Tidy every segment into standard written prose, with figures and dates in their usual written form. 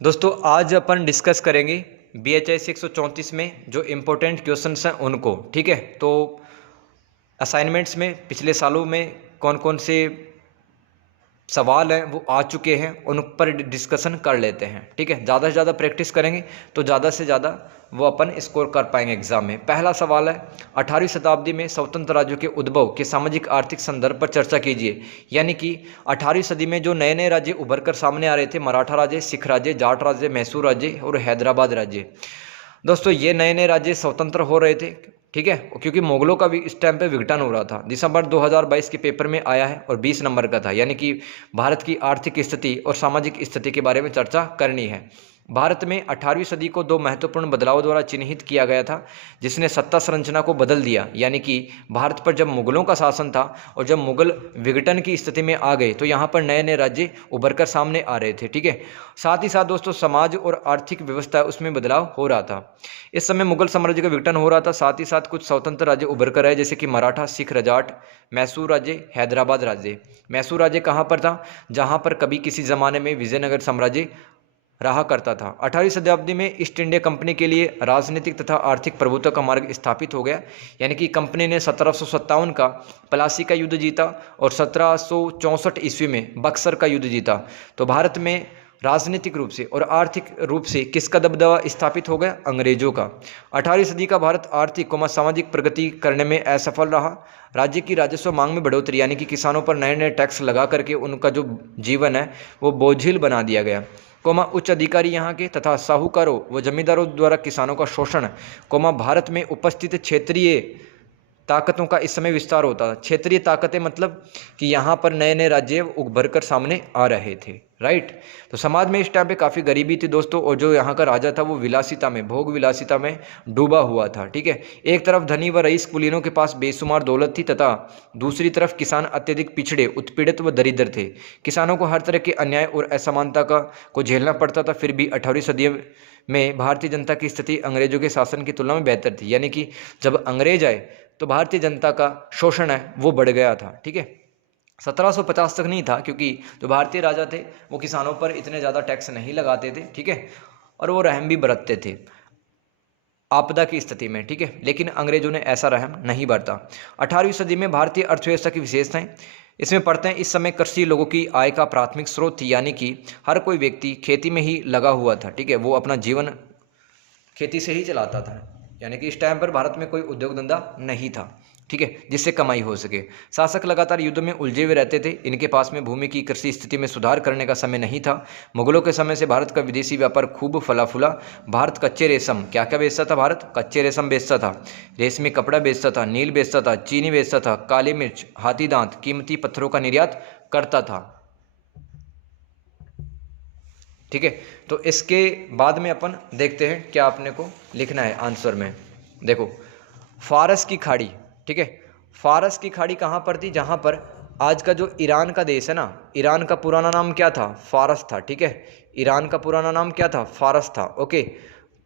दोस्तों आज अपन डिस्कस करेंगे BHIS 134 में जो इम्पोर्टेंट क्वेश्चंस हैं उनको। ठीक है, तो असाइनमेंट्स में पिछले सालों में कौन कौन से सवाल हैं वो आ चुके हैं, उन पर डिस्कशन कर लेते हैं। ठीक है, ज़्यादा से ज़्यादा प्रैक्टिस करेंगे तो ज़्यादा से ज़्यादा वो अपन स्कोर कर पाएंगे एग्जाम में। पहला सवाल है, 18वीं शताब्दी में स्वतंत्र राज्यों के उद्भव के सामाजिक आर्थिक संदर्भ पर चर्चा कीजिए। यानी कि 18वीं सदी में जो नए नए राज्य उभर कर सामने आ रहे थे, मराठा राज्य, सिख राज्य, जाट राज्य, मैसूर राज्य और हैदराबाद राज्य। दोस्तों ये नए नए राज्य स्वतंत्र हो रहे थे। ठीक है, क्योंकि मुगलों का भी इस टाइम पे विघटन हो रहा था। दिसंबर 2022 के पेपर में आया है और 20 नंबर का था। यानी कि भारत की आर्थिक स्थिति और सामाजिक स्थिति के बारे में चर्चा करनी है। भारत में 18वीं सदी को दो महत्वपूर्ण बदलावों द्वारा चिन्हित किया गया था, जिसने सत्ता संरचना को बदल दिया। यानी कि भारत पर जब मुगलों का शासन था और जब मुगल विघटन की स्थिति में आ गए तो यहाँ पर नए नए राज्य उभर कर सामने आ रहे थे। ठीक है, साथ ही साथ दोस्तों समाज और आर्थिक व्यवस्था उसमें बदलाव हो रहा था। इस समय मुगल साम्राज्य का विघटन हो रहा था, साथ ही साथ कुछ स्वतंत्र राज्य उभर कर आए, जैसे कि मराठा, सिख, जाट, मैसूर राज्य, हैदराबाद राज्य। मैसूर राज्य कहाँ पर था? जहाँ पर कभी किसी जमाने में विजयनगर साम्राज्य रहा करता था। 18वीं शताब्दी में ईस्ट इंडिया कंपनी के लिए राजनीतिक तथा आर्थिक प्रभुत्व का मार्ग स्थापित हो गया। यानी कि कंपनी ने 1757 का प्लासी का युद्ध जीता और 1764 ईस्वी में बक्सर का युद्ध जीता। तो भारत में राजनीतिक रूप से और आर्थिक रूप से किसका दबदबा स्थापित हो गया? अंग्रेजों का। 18वीं सदी का भारत आर्थिक व सामाजिक प्रगति करने में असफल रहा। राज्य की राजस्व मांग में बढ़ोतरी, यानी कि किसानों पर नए नए टैक्स लगा करके उनका जो जीवन है वो बोझिल बना दिया गया। उच्च अधिकारी यहाँ के तथा साहूकारों व जमींदारों द्वारा किसानों का शोषण, भारत में उपस्थित क्षेत्रीय ताकतों का इस समय विस्तार होता था। क्षेत्रीय ताकतें मतलब कि यहाँ पर नए नए राज्य उभर कर सामने आ रहे थे। राइट, तो समाज में इस टाइम पे काफ़ी गरीबी थी दोस्तों, और जो यहाँ का राजा था वो विलासिता में, भोग विलासिता में डूबा हुआ था। ठीक है, एक तरफ धनी व रईस कुलीनों के पास बेशुमार दौलत थी तथा दूसरी तरफ किसान अत्यधिक पिछड़े, उत्पीड़ित व दरिद्र थे। किसानों को हर तरह के अन्याय और असमानता को झेलना पड़ता था। फिर भी 18वीं सदी में भारतीय जनता की स्थिति अंग्रेजों के शासन की तुलना में बेहतर थी। यानी कि जब अंग्रेज आए तो भारतीय जनता का शोषण है वो बढ़ गया था। ठीक है, 1750 तक नहीं था, क्योंकि जो भारतीय राजा थे वो किसानों पर इतने ज़्यादा टैक्स नहीं लगाते थे। ठीक है, और वो रहम भी बरतते थे आपदा की स्थिति में। ठीक है, लेकिन अंग्रेजों ने ऐसा रहम नहीं बरता। 18वीं सदी में भारतीय अर्थव्यवस्था की विशेषताएं इसमें पढ़ते हैं। इस समय कृषि लोगों की आय का प्राथमिक स्रोत थी। यानी कि हर कोई व्यक्ति खेती में ही लगा हुआ था। ठीक है, वो अपना जीवन खेती से ही चलाता था। यानी कि इस टाइम पर भारत में कोई उद्योग धंधा नहीं था। ठीक है, जिससे कमाई हो सके। शासक लगातार युद्ध में उलझे हुए रहते थे। इनके पास में भूमि की कृषि स्थिति में सुधार करने का समय नहीं था। मुगलों के समय से भारत का विदेशी व्यापार खूब फला फूला। भारत कच्चे रेशम, क्या क्या बेचता था? भारत कच्चे रेशम बेचता था, रेशमी कपड़ा बेचता था, नील बेचता था, चीनी बेचता था, काली मिर्च, हाथी दांत, कीमती पत्थरों का निर्यात करता था। ठीक है, तो इसके बाद में अपन देखते हैं क्या अपने को लिखना है आंसर में। देखो, फारस की खाड़ी। ठीक है, फारस की खाड़ी कहाँ पर थी? जहाँ पर आज का जो ईरान का देश है ना, ईरान का पुराना नाम क्या था? फारस था। ठीक है, ईरान का पुराना नाम क्या था? फारस था। ओके,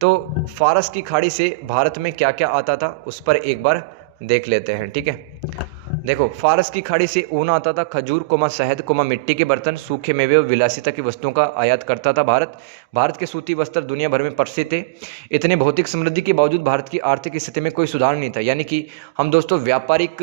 तो फारस की खाड़ी से भारत में क्या क्या आता था उस पर एक बार देख लेते हैं। ठीक है, देखो, फारस की खाड़ी से ऊन आता था, खजूर, शहद, मिट्टी के बर्तन, सूखे मेवे और विलासिता की वस्तुओं का आयात करता था भारत। भारत के सूती वस्त्र दुनिया भर में प्रसिद्ध थे। इतने भौतिक समृद्धि के बावजूद भारत की आर्थिक स्थिति में कोई सुधार नहीं था। यानी कि हम दोस्तों व्यापारिक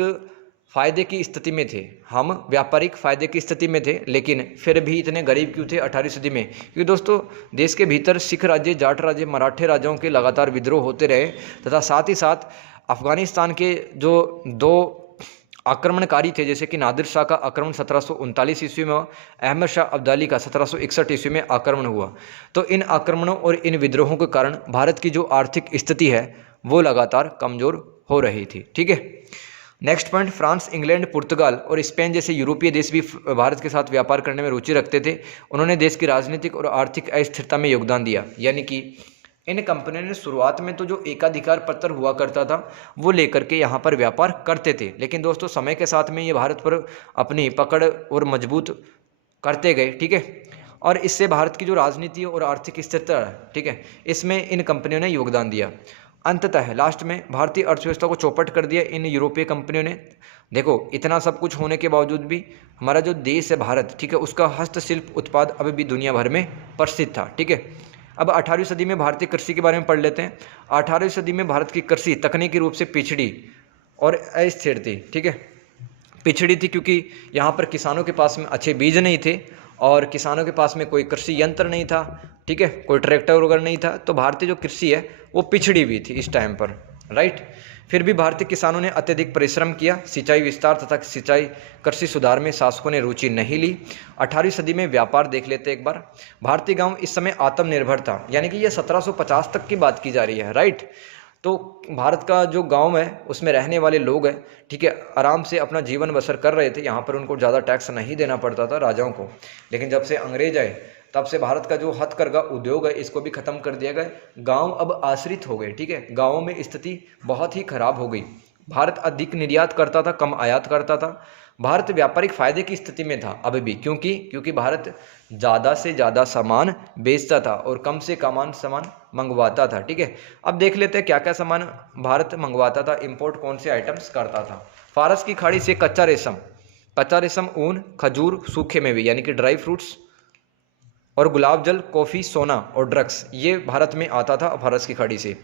फायदे की स्थिति में थे, हम व्यापारिक फायदे की स्थिति में थे, लेकिन फिर भी इतने गरीब क्यों थे 18वीं सदी में? क्योंकि दोस्तों देश के भीतर सिख राज्य, जाट राज्य, मराठे राजाओं के लगातार विद्रोह होते रहे तथा साथ ही साथ अफगानिस्तान के जो दो आक्रमणकारी थे, जैसे कि नादिर शाह का आक्रमण 1739 ईस्वी में, अहमद शाह अब्दाली का 1761 ईस्वी में आक्रमण हुआ। तो इन आक्रमणों और इन विद्रोहों के कारण भारत की जो आर्थिक स्थिति है वो लगातार कमजोर हो रही थी। ठीक है, नेक्स्ट पॉइंट, फ्रांस, इंग्लैंड, पुर्तगाल और स्पेन जैसे यूरोपीय देश भी भारत के साथ व्यापार करने में रुचि रखते थे। उन्होंने देश की राजनीतिक और आर्थिक अस्थिरता में योगदान दिया। यानी कि इन कंपनियों ने शुरुआत में तो जो एकाधिकार पत्र हुआ करता था वो लेकर के यहाँ पर व्यापार करते थे, लेकिन दोस्तों समय के साथ में ये भारत पर अपनी पकड़ और मजबूत करते गए। ठीक है, और इससे भारत की जो राजनीति और आर्थिक स्थिरता है, ठीक है, इसमें इन कंपनियों ने योगदान दिया। अंततः लास्ट में भारतीय अर्थव्यवस्था को चौपट कर दिया इन यूरोपीय कंपनियों ने। देखो इतना सब कुछ होने के बावजूद भी हमारा जो देश है भारत, ठीक है, उसका हस्तशिल्प उत्पाद अभी भी दुनिया भर में प्रसिद्ध था। ठीक है, अब 18वीं सदी में भारतीय कृषि के बारे में पढ़ लेते हैं। 18वीं सदी में भारत की कृषि तकनीकी रूप से पिछड़ी और अस्थिर थी। ठीक है, पिछड़ी थी क्योंकि यहाँ पर किसानों के पास में अच्छे बीज नहीं थे और किसानों के पास में कोई कृषि यंत्र नहीं था। ठीक है, कोई ट्रैक्टर वगैरह नहीं था, तो भारतीय जो कृषि है वो पिछड़ी हुई थी इस टाइम पर, राइट। फिर भी भारतीय किसानों ने अत्यधिक परिश्रम किया। सिंचाई विस्तार तथा सिंचाई कृषि सुधार में शासकों ने रुचि नहीं ली। 18वीं सदी में व्यापार देख लेते एक बार। भारतीय गांव इस समय आत्मनिर्भर था, यानी कि ये 1750 तक की बात की जा रही है, राइट। तो भारत का जो गांव है उसमें रहने वाले लोग हैं, ठीक है, आराम से अपना जीवन बसर कर रहे थे। यहाँ पर उनको ज़्यादा टैक्स नहीं देना पड़ता था राजाओं को। लेकिन जब से अंग्रेज आए तब से भारत का जो हथकरघा उद्योग है इसको भी खत्म कर दिया गया। गांव अब आश्रित हो गए। ठीक है, गांवों में स्थिति बहुत ही खराब हो गई। भारत अधिक निर्यात करता था, कम आयात करता था। भारत व्यापारिक फायदे की स्थिति में था अभी भी, क्योंकि भारत ज़्यादा से ज़्यादा सामान बेचता था और कम से कम सामान मंगवाता था। ठीक है, अब देख लेते हैं क्या क्या सामान भारत मंगवाता था, इंपोर्ट कौन से आइटम्स करता था। फारस की खाड़ी से कच्चा रेशम, ऊन, खजूर, सूखे मेवे यानी कि ड्राई फ्रूट्स और गुलाब जल, कॉफ़ी, सोना और ड्रग्स, ये भारत में आता था फारस की खाड़ी से।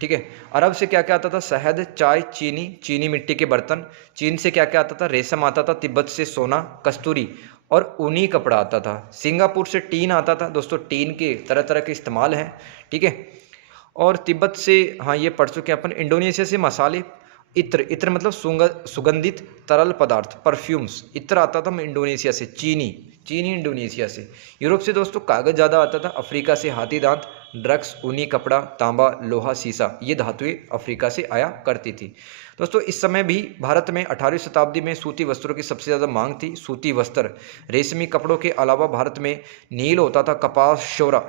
ठीक है, अरब से क्या क्या आता था, शहद, चाय, चीनी मिट्टी के बर्तन। चीन से क्या क्या आता था, रेशम आता था। तिब्बत से सोना, कस्तूरी और ऊनी कपड़ा आता था। सिंगापुर से टीन आता था। दोस्तों टीन के तरह तरह के इस्तेमाल हैं। ठीक है, और तिब्बत से, हाँ ये पढ़ चुके हैं अपन। इंडोनेशिया से मसाले, इत्र मतलब सुगंधित तरल पदार्थ, परफ्यूम्स, इत्र आता था इंडोनेशिया से। चीनी इंडोनेशिया से। यूरोप से दोस्तों कागज़ ज़्यादा आता था। अफ्रीका से हाथी दांत, ड्रग्स, ऊनी कपड़ा, तांबा, लोहा, सीसा, ये धातुएं अफ्रीका से आया करती थी। दोस्तों इस समय भी भारत में 18वीं शताब्दी में सूती वस्त्रों की सबसे ज़्यादा मांग थी। सूती वस्त्र, रेशमी कपड़ों के अलावा भारत में नील होता था, कपास,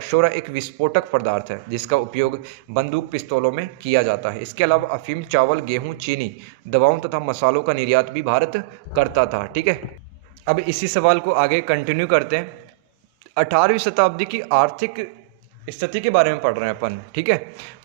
शोरा एक विस्फोटक पदार्थ है जिसका उपयोग बंदूक पिस्तौलों में किया जाता है। इसके अलावा अफीम, चावल, गेहूँ, चीनी, दवाओं तथा मसालों का निर्यात भी भारत करता था। ठीक है, अब इसी सवाल को आगे कंटिन्यू करते हैं। 18वीं शताब्दी की आर्थिक स्थिति के बारे में पढ़ रहे हैं अपन। ठीक है,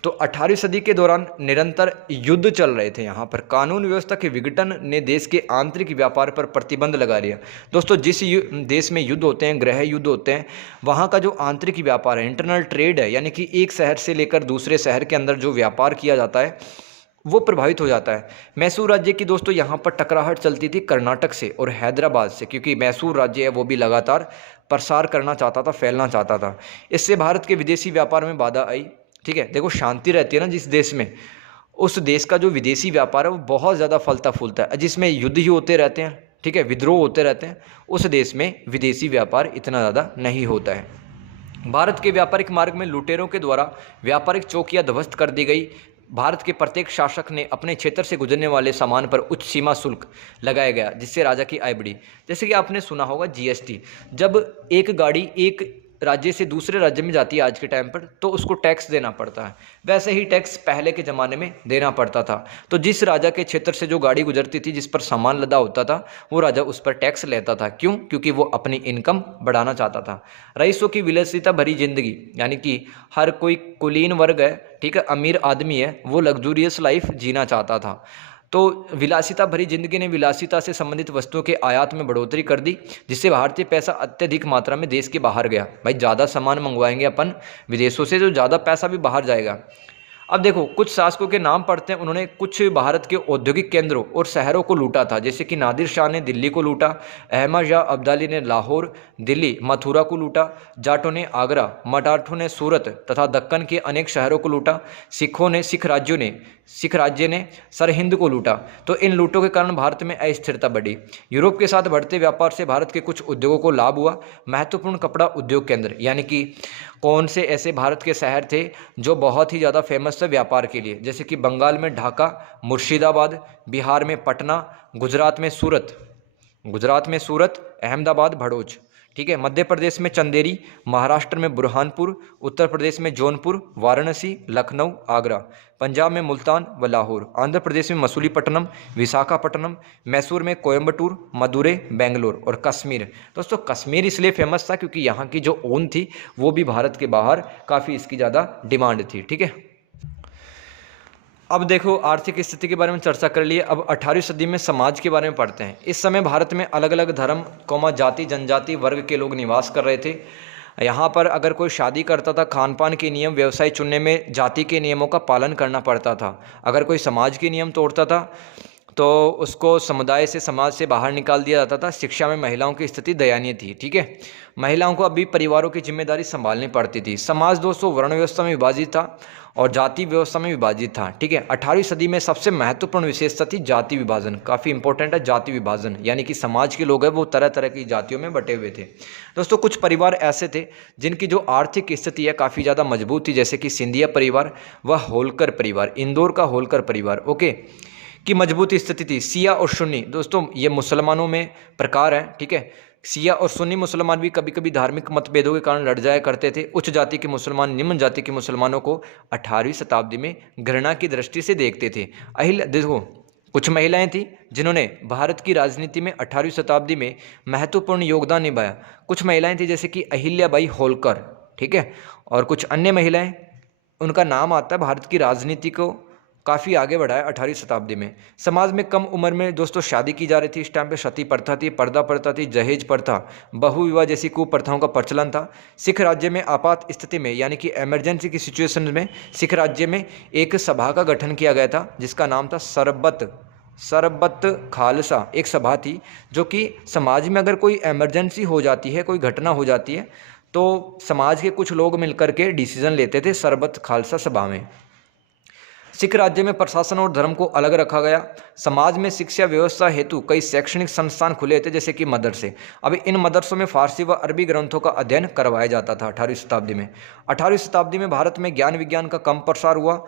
तो 18वीं सदी के दौरान निरंतर युद्ध चल रहे थे। यहाँ पर कानून व्यवस्था के विघटन ने देश के आंतरिक व्यापार पर प्रतिबंध लगा दिया। दोस्तों जिस देश में युद्ध होते हैं, गृह युद्ध होते हैं, वहाँ का जो आंतरिक व्यापार है, इंटरनल ट्रेड है, यानी कि एक शहर से लेकर दूसरे शहर के अंदर जो व्यापार किया जाता है वो प्रभावित हो जाता है। मैसूर राज्य की दोस्तों यहाँ पर टकराहट चलती थी कर्नाटक से और हैदराबाद से, क्योंकि मैसूर राज्य है वो भी लगातार प्रसार करना चाहता था, फैलना चाहता था। इससे भारत के विदेशी व्यापार में बाधा आई। ठीक है, देखो शांति रहती है ना जिस देश में, उस देश का जो विदेशी व्यापार है वो बहुत ज़्यादा फलता फूलता है। जिसमें युद्ध ही होते रहते हैं, ठीक है, विद्रोह होते रहते हैं, उस देश में विदेशी व्यापार इतना ज़्यादा नहीं होता है। भारत के व्यापारिक मार्ग में लुटेरों के द्वारा व्यापारिक चौकियाँ ध्वस्त कर दी गई। भारत के प्रत्येक शासक ने अपने क्षेत्र से गुजरने वाले सामान पर उच्च सीमा शुल्क लगाया गया, जिससे राजा की आय बढ़ी। जैसे कि आपने सुना होगा जीएसटी, जब एक गाड़ी एक राज्य से दूसरे राज्य में जाती है आज के टाइम पर, तो उसको टैक्स देना पड़ता है। वैसे ही टैक्स पहले के ज़माने में देना पड़ता था। तो जिस राजा के क्षेत्र से जो गाड़ी गुजरती थी, जिस पर सामान लदा होता था, वो राजा उस पर टैक्स लेता था। क्यों? क्योंकि वो अपनी इनकम बढ़ाना चाहता था। रईसों की विलासिता भरी जिंदगी, यानी कि हर कोई कुलीन वर्ग है, ठीक है, अमीर आदमी है, वो लग्जूरियस लाइफ जीना चाहता था। तो विलासिता भरी जिंदगी ने विलासिता से संबंधित वस्तुओं के आयात में बढ़ोतरी कर दी, जिससे भारतीय पैसा अत्यधिक मात्रा में देश के बाहर गया। भाई ज़्यादा सामान मंगवाएंगे अपन विदेशों से, तो ज़्यादा पैसा भी बाहर जाएगा। अब देखो कुछ शासकों के नाम पढ़ते हैं। उन्होंने कुछ भारत के औद्योगिक केंद्रों और शहरों को लूटा था, जैसे कि नादिर शाह ने दिल्ली को लूटा, अहमद शाह अब्दाली ने लाहौर, दिल्ली, मथुरा को लूटा, जाटों ने आगरा, मराठों ने सूरत तथा दक्कन के अनेक शहरों को लूटा, सिख राज्य ने सरहिंद को लूटा। तो इन लूटों के कारण भारत में अस्थिरता बढ़ी। यूरोप के साथ बढ़ते व्यापार से भारत के कुछ उद्योगों को लाभ हुआ। महत्वपूर्ण कपड़ा उद्योग केंद्र, यानी कि कौन से ऐसे भारत के शहर थे जो बहुत ही ज़्यादा फेमस थे व्यापार के लिए, जैसे कि बंगाल में ढाका, मुर्शिदाबाद, बिहार में पटना, गुजरात में सूरत, अहमदाबाद, भड़ोच, ठीक है, मध्य प्रदेश में चंदेरी, महाराष्ट्र में बुरहानपुर, उत्तर प्रदेश में जौनपुर, वाराणसी, लखनऊ, आगरा, पंजाब में मुल्तान व लाहौर, आंध्र प्रदेश में मसूलीपट्टनम, विशाखापट्टनम, मैसूर में कोयम्बटूर, मदुरै, बेंगलोर और कश्मीर। दोस्तों कश्मीर इसलिए फेमस था क्योंकि यहाँ की जो ऊन थी वो भी भारत के बाहर काफ़ी इसकी ज़्यादा डिमांड थी। ठीक है, अब देखो आर्थिक स्थिति के बारे में चर्चा कर लिए। अब 18वीं सदी में समाज के बारे में पढ़ते हैं। इस समय भारत में अलग अलग धर्म जाति जनजाति वर्ग के लोग निवास कर रहे थे। यहाँ पर अगर कोई शादी करता था, खान पान के नियम, व्यवसाय चुनने में जाति के नियमों का पालन करना पड़ता था। अगर कोई समाज के नियम तोड़ता था तो उसको समुदाय से, समाज से बाहर निकाल दिया जाता था। शिक्षा में महिलाओं की स्थिति दयनीय थी। ठीक है, महिलाओं को अभी परिवारों की जिम्मेदारी संभालनी पड़ती थी। समाज दोस्तों वर्ण व्यवस्था में विभाजित था और जाति व्यवस्था में विभाजित था। ठीक है, 18वीं सदी में सबसे महत्वपूर्ण विशेषता थी जाति विभाजन। काफ़ी इंपॉर्टेंट है जाति विभाजन, यानी कि समाज के लोग हैं वो तरह तरह की जातियों में बटे हुए थे। दोस्तों कुछ परिवार ऐसे थे जिनकी जो आर्थिक स्थिति है काफ़ी ज़्यादा मजबूत थी, जैसे कि सिंधिया परिवार व होलकर परिवार, इंदौर का होलकर परिवार ओके की मजबूत स्थिति थी। सिया और सुन्नी, दोस्तों ये मुसलमानों में प्रकार है। ठीक है, सिया और सुन्नी मुसलमान भी कभी कभी धार्मिक मतभेदों के कारण लड़ जाया करते थे। उच्च जाति के मुसलमान निम्न जाति के मुसलमानों को 18वीं शताब्दी में घृणा की दृष्टि से देखते थे। देखो कुछ महिलाएं थी जिन्होंने भारत की राजनीति में 18वीं शताब्दी में महत्वपूर्ण योगदान निभाया। कुछ महिलाएं थी जैसे कि अहिल्याबाई होलकर। ठीक है, और कुछ अन्य महिलाएं, उनका नाम आता है भारत की राजनीति को काफ़ी आगे बढ़ाया 18वीं शताब्दी में। समाज में कम उम्र में दोस्तों शादी की जा रही थी। इस टाइम पे सती प्रथा थी, पर्दा प्रथा थी, जहेज प्रथा, बहु विवाह जैसी कुप्रथाओं का प्रचलन था। सिख राज्य में आपात स्थिति में, यानी कि इमरजेंसी की सिचुएशन में, सिख राज्य में एक सभा का गठन किया गया था जिसका नाम था सरबत खालसा। एक सभा थी जो कि समाज में अगर कोई इमरजेंसी हो जाती है, कोई घटना हो जाती है, तो समाज के कुछ लोग मिलकर के डिसीजन लेते थे सरबत खालसा सभा में। सिख राज्य में प्रशासन और धर्म को अलग रखा गया। समाज में शिक्षा व्यवस्था हेतु कई शैक्षणिक संस्थान खुले थे, जैसे कि मदरसे। अब इन मदरसों में फारसी व अरबी ग्रंथों का अध्ययन करवाया जाता था 18वीं शताब्दी में। 18वीं शताब्दी में भारत में ज्ञान विज्ञान का कम प्रसार हुआ।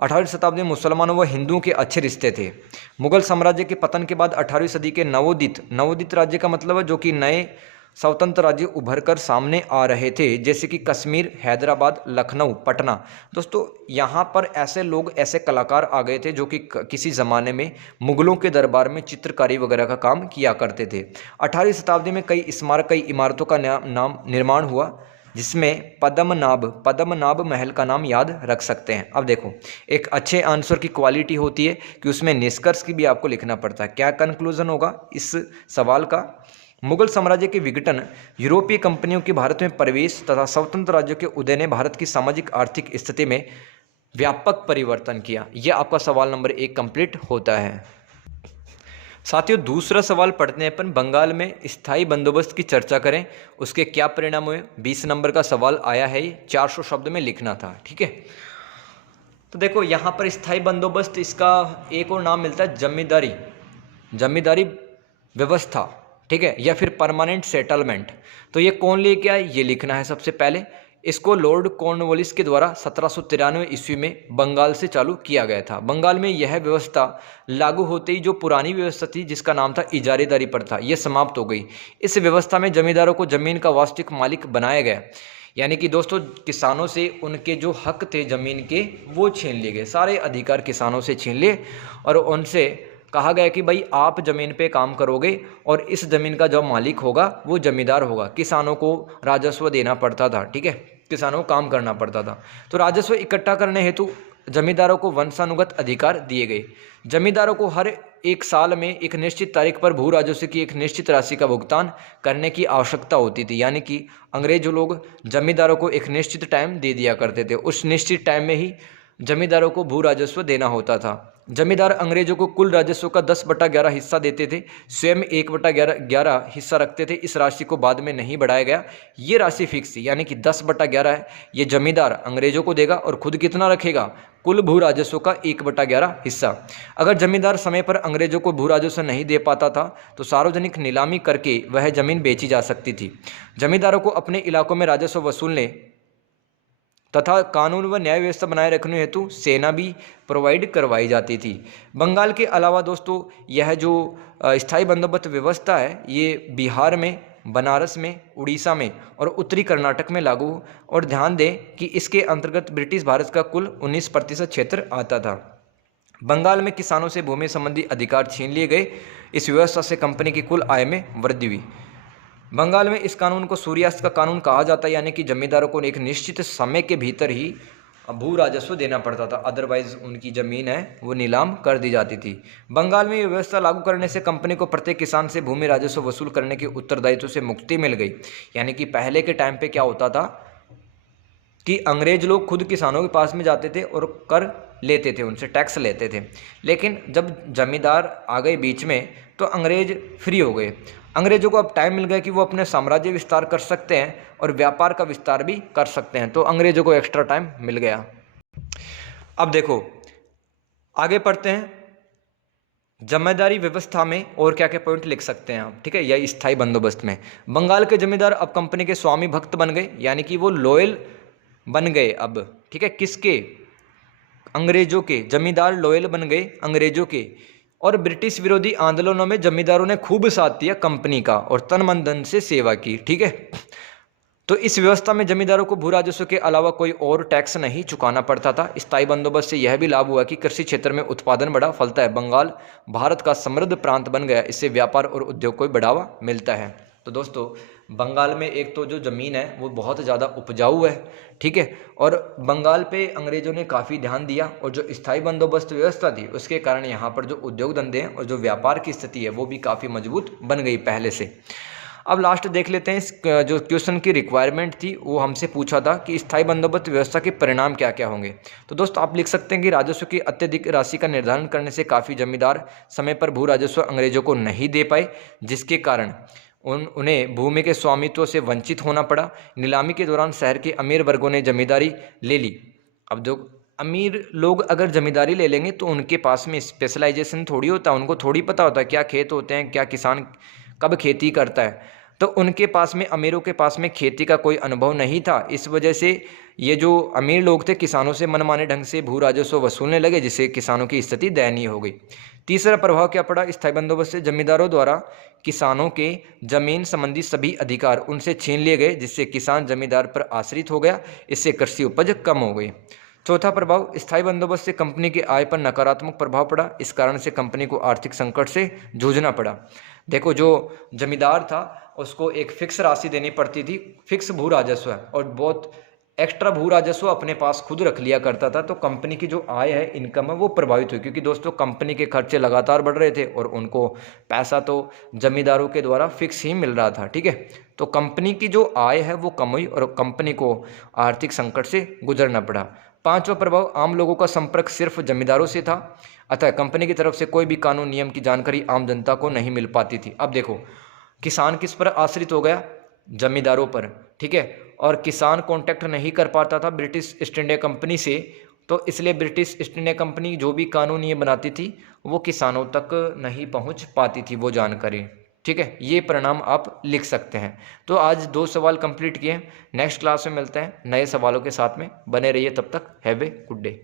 18वीं शताब्दी में मुसलमानों व हिंदुओं के अच्छे रिश्ते थे। मुगल साम्राज्य के पतन के बाद 18वीं सदी के नवोदित राज्य का मतलब है जो कि नए स्वतंत्र राज्य उभर कर सामने आ रहे थे, जैसे कि कश्मीर, हैदराबाद, लखनऊ, पटना। दोस्तों यहाँ पर ऐसे लोग, ऐसे कलाकार आ गए थे जो कि किसी ज़माने में मुगलों के दरबार में चित्रकारी वगैरह का काम किया करते थे। 18वीं शताब्दी में कई स्मारक, कई इमारतों का नाम निर्माण हुआ, जिसमें पद्मनाभ महल का नाम याद रख सकते हैं। अब देखो एक अच्छे आंसर की क्वालिटी होती है कि उसमें निष्कर्ष की भी आपको लिखना पड़ता है। क्या कंक्लूजन होगा इस सवाल का? मुगल साम्राज्य के विघटन, यूरोपीय कंपनियों के भारत में प्रवेश तथा स्वतंत्र राज्यों के उदय ने भारत की सामाजिक आर्थिक स्थिति में व्यापक परिवर्तन किया। यह आपका सवाल नंबर 1 कंप्लीट होता है। साथियों दूसरा सवाल पढ़ते हैं अपन। बंगाल में स्थायी बंदोबस्त की चर्चा करें, उसके क्या परिणाम हुए। 20 नंबर का सवाल आया है, 400 शब्द में लिखना था। ठीक है, तो देखो यहाँ पर स्थायी बंदोबस्त, इसका एक और नाम मिलता है जमींदारी व्यवस्था। ठीक है, या फिर परमानेंट सेटलमेंट। तो ये कौन लेके आए, ये लिखना है सबसे पहले। इसको लॉर्ड कॉर्नवालिस के द्वारा 1793 ईस्वी में बंगाल से चालू किया गया था। बंगाल में यह व्यवस्था लागू होते ही जो पुरानी व्यवस्था थी जिसका नाम था इजारेदारी प्रथा, यह समाप्त हो गई। इस व्यवस्था में जमींदारों को जमीन का वास्तविक मालिक बनाया गया, यानी कि दोस्तों किसानों से उनके जो हक थे जमीन के वो छीन लिए गए। सारे अधिकार किसानों से छीन लिए और उनसे कहा गया कि भाई आप ज़मीन पे काम करोगे और इस ज़मीन का जो मालिक होगा वो जमींदार होगा। किसानों को राजस्व देना पड़ता था। ठीक है, किसानों को काम करना पड़ता था। तो राजस्व इकट्ठा करने हेतु जमींदारों को वंशानुगत अधिकार दिए गए। जमींदारों को हर एक साल में एक निश्चित तारीख पर भू राजस्व की एक निश्चित राशि का भुगतान करने की आवश्यकता होती थी, यानी कि अंग्रेज लोग जमींदारों को एक निश्चित टाइम दे दिया करते थे। उस निश्चित टाइम में ही जमींदारों को भू राजस्व देना होता था। जमींदार अंग्रेजों को कुल राजस्व का 10/11 हिस्सा देते थे, स्वयं 1/11 हिस्सा रखते थे। इस राशि को बाद में नहीं बढ़ाया गया। ये राशि फिक्स थी, यानी कि 10/11 है, ये जमींदार अंग्रेजों को देगा और खुद कितना रखेगा, कुल भू राजस्व का 1/11 हिस्सा। अगर जमींदार समय पर अंग्रेजों को भू राजस्व नहीं दे पाता था तो सार्वजनिक नीलामी करके वह जमीन बेची जा सकती थी। जमींदारों को अपने इलाकों में राजस्व वसूलने तथा कानून व न्याय व्यवस्था बनाए रखने हेतु सेना भी प्रोवाइड करवाई जाती थी। बंगाल के अलावा दोस्तों यह जो स्थायी बंदोबस्त व्यवस्था है ये बिहार में, बनारस में, उड़ीसा में और उत्तरी कर्नाटक में लागू। और ध्यान दें कि इसके अंतर्गत ब्रिटिश भारत का कुल 19% क्षेत्र आता था। बंगाल में किसानों से भूमि संबंधी अधिकार छीन लिए गए। इस व्यवस्था से कंपनी की कुल आय में वृद्धि हुई। बंगाल में इस कानून को सूर्यास्त का कानून कहा जाता है, यानी कि जमींदारों को एक निश्चित समय के भीतर ही भू राजस्व देना पड़ता था, अदरवाइज उनकी ज़मीन है वो नीलाम कर दी जाती थी। बंगाल में ये व्यवस्था लागू करने से कंपनी को प्रत्येक किसान से भूमि राजस्व वसूल करने के उत्तरदायित्व से मुक्ति मिल गई। यानी कि पहले के टाइम पे क्या होता था कि अंग्रेज लोग खुद किसानों के पास में जाते थे और कर लेते थे, उनसे टैक्स लेते थे। लेकिन जब जमींदार आ गए बीच में तो अंग्रेज फ्री हो गए। अंग्रेजों को अब टाइम मिल गया कि वो अपने साम्राज्य विस्तार कर सकते हैं और व्यापार का विस्तार भी कर सकते हैं, तो अंग्रेजों को एक्स्ट्रा टाइम मिल गया। अब देखो आगे पढ़ते हैं, जमींदारी व्यवस्था में और क्या क्या पॉइंट लिख सकते हैं आप, ठीक है, या स्थायी बंदोबस्त में। बंगाल के जमींदार अब कंपनी के स्वामी भक्त बन गए, यानी कि वो लॉयल बन गए अब, ठीक है, किसके, अंग्रेजों के। जमींदार लॉयल बन गए अंग्रेजों के। और ब्रिटिश विरोधी आंदोलनों में जमींदारों ने खूब साथ दिया कंपनी का और तन मन धन से सेवा की, ठीक है। तो इस व्यवस्था में जमींदारों को भू राजस्व के अलावा कोई और टैक्स नहीं चुकाना पड़ता था। स्थायी बंदोबस्त से यह भी लाभ हुआ कि कृषि क्षेत्र में उत्पादन बढ़ा, फलता है बंगाल भारत का समृद्ध प्रांत बन गया। इससे व्यापार और उद्योग को बढ़ावा मिलता है। तो दोस्तों बंगाल में एक तो जो ज़मीन है वो बहुत ज़्यादा उपजाऊ है, ठीक है, और बंगाल पे अंग्रेज़ों ने काफ़ी ध्यान दिया और जो स्थायी बंदोबस्त व्यवस्था थी उसके कारण यहाँ पर जो उद्योग धंधे हैं और जो व्यापार की स्थिति है वो भी काफ़ी मजबूत बन गई पहले से। अब लास्ट देख लेते हैं, इस जो क्वेश्चन की रिक्वायरमेंट थी वो हमसे पूछा था कि स्थायी बंदोबस्त व्यवस्था के परिणाम क्या क्या होंगे। तो दोस्तों आप लिख सकते हैं कि राजस्व की अत्यधिक राशि का निर्धारण करने से काफ़ी जमींदार समय पर भू राजस्व अंग्रेजों को नहीं दे पाए, जिसके कारण उन्हें भूमि के स्वामित्व से वंचित होना पड़ा। नीलामी के दौरान शहर के अमीर वर्गों ने जमींदारी ले ली। अब जो अमीर लोग अगर जमींदारी ले लेंगे तो उनके पास में स्पेशलाइजेशन थोड़ी होता है, उनको थोड़ी पता होता है क्या खेत होते हैं, क्या किसान कब खेती करता है। तो उनके पास में, अमीरों के पास में खेती का कोई अनुभव नहीं था। इस वजह से ये जो अमीर लोग थे किसानों से मनमाने ढंग से भू राजस्व वसूलने लगे, जिससे किसानों की स्थिति दयनीय हो गई। तीसरा प्रभाव क्या पड़ा स्थायी बंदोबस्त से, जमींदारों द्वारा किसानों के जमीन संबंधी सभी अधिकार उनसे छीन लिए गए, जिससे किसान जमींदार पर आश्रित हो गया। इससे कृषि उपज कम हो गई। चौथा प्रभाव, स्थायी बंदोबस्त से कंपनी की आय पर नकारात्मक प्रभाव पड़ा। इस कारण से कंपनी को आर्थिक संकट से जूझना पड़ा। देखो जो जमींदार था उसको एक फिक्स राशि देनी पड़ती थी, फिक्स भू राजस्व है, और बहुत एक्स्ट्रा भू राजस्व अपने पास खुद रख लिया करता था। तो कंपनी की जो आय है, इनकम है, वो प्रभावित हुई, क्योंकि दोस्तों कंपनी के खर्चे लगातार बढ़ रहे थे और उनको पैसा तो जमींदारों के द्वारा फिक्स ही मिल रहा था, ठीक है। तो कंपनी की जो आय है वो कम हुई और कंपनी को आर्थिक संकट से गुजरना पड़ा। पांचवा प्रभाव, आम लोगों का संपर्क सिर्फ जमींदारों से था, अतः कंपनी की तरफ से कोई भी कानून नियम की जानकारी आम जनता को नहीं मिल पाती थी। अब देखो किसान किस पर आश्रित हो गया, जमींदारों पर, ठीक है, और किसान कांटेक्ट नहीं कर पाता था ब्रिटिश ईस्ट इंडिया कंपनी से। तो इसलिए ब्रिटिश ईस्ट इंडिया कंपनी जो भी कानून ये बनाती थी वो किसानों तक नहीं पहुंच पाती थी वो जानकारी, ठीक है। ये परिणाम आप लिख सकते हैं। तो आज 2 सवाल कंप्लीट किए। नेक्स्ट क्लास में मिलते हैं नए सवालों के साथ में, बने रहिए, तब तक हैव ए गुड डे।